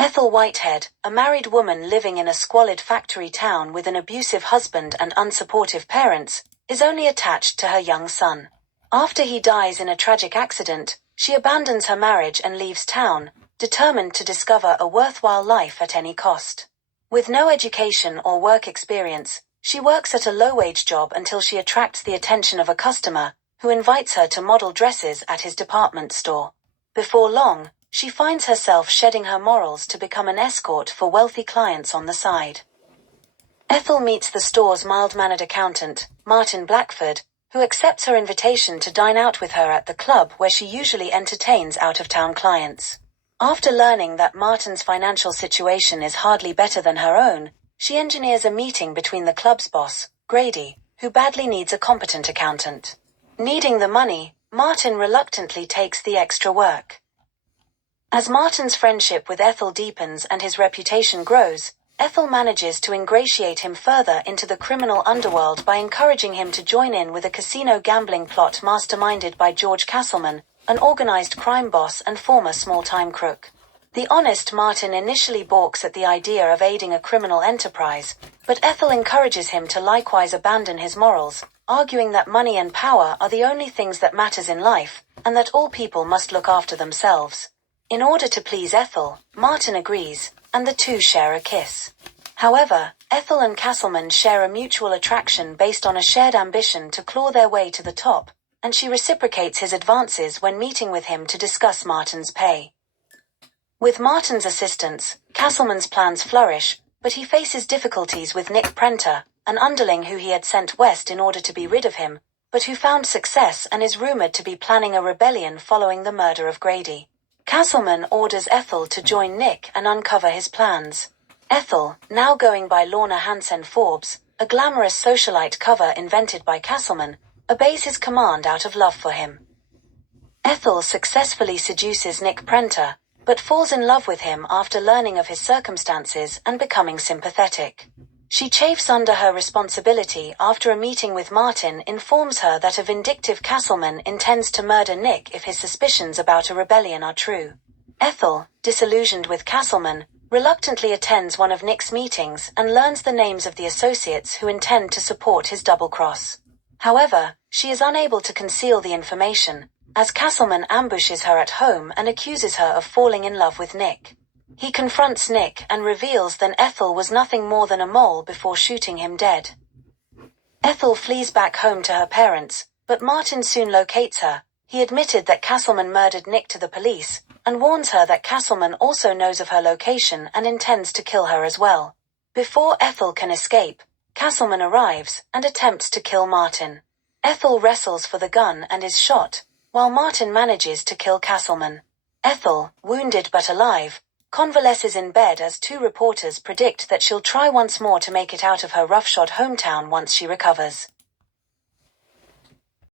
Ethel Whitehead, a married woman living in a squalid factory town with an abusive husband and unsupportive parents, is only attached to her young son. After he dies in a tragic accident, she abandons her marriage and leaves town, determined to discover a worthwhile life at any cost. With no education or work experience, she works at a low-wage job until she attracts the attention of a customer, who invites her to model dresses at his department store. Before long, she finds herself shedding her morals to become an escort for wealthy clients on the side. Ethel meets the store's mild-mannered accountant, Martin Blackford, who accepts her invitation to dine out with her at the club where she usually entertains out-of-town clients. After learning that Martin's financial situation is hardly better than her own, she engineers a meeting between the club's boss, Grady, who badly needs a competent accountant. Needing the money, Martin reluctantly takes the extra work. As Martin's friendship with Ethel deepens and his reputation grows, Ethel manages to ingratiate him further into the criminal underworld by encouraging him to join in with a casino gambling plot masterminded by George Castleman, an organized crime boss and former small-time crook. The honest Martin initially balks at the idea of aiding a criminal enterprise, but Ethel encourages him to likewise abandon his morals, arguing that money and power are the only things that matters in life, and that all people must look after themselves. In order to please Ethel, Martin agrees, and the two share a kiss. However, Ethel and Castleman share a mutual attraction based on a shared ambition to claw their way to the top, and she reciprocates his advances when meeting with him to discuss Martin's pay. With Martin's assistance, Castleman's plans flourish, but he faces difficulties with Nick Prenter, an underling who he had sent west in order to be rid of him, but who found success and is rumored to be planning a rebellion following the murder of Grady. Castleman orders Ethel to join Nick and uncover his plans. Ethel, now going by Lorna Hansen Forbes, a glamorous socialite cover invented by Castleman, obeys his command out of love for him. Ethel successfully seduces Nick Prenter, but falls in love with him after learning of his circumstances and becoming sympathetic. She chafes under her responsibility after a meeting with Martin informs her that a vindictive Castleman intends to murder Nick if his suspicions about a rebellion are true. Ethel, disillusioned with Castleman, reluctantly attends one of Nick's meetings and learns the names of the associates who intend to support his double-cross. However, she is unable to conceal the information, as Castleman ambushes her at home and accuses her of falling in love with Nick. He confronts Nick and reveals that Ethel was nothing more than a mole before shooting him dead. Ethel flees back home to her parents, but Martin soon locates her. He admitted that Castleman murdered Nick to the police, and warns her that Castleman also knows of her location and intends to kill her as well. Before Ethel can escape, Castleman arrives and attempts to kill Martin. Ethel wrestles for the gun and is shot, while Martin manages to kill Castleman. Ethel, wounded but alive, convalesces in bed as two reporters predict that she'll try once more to make it out of her roughshod hometown once she recovers.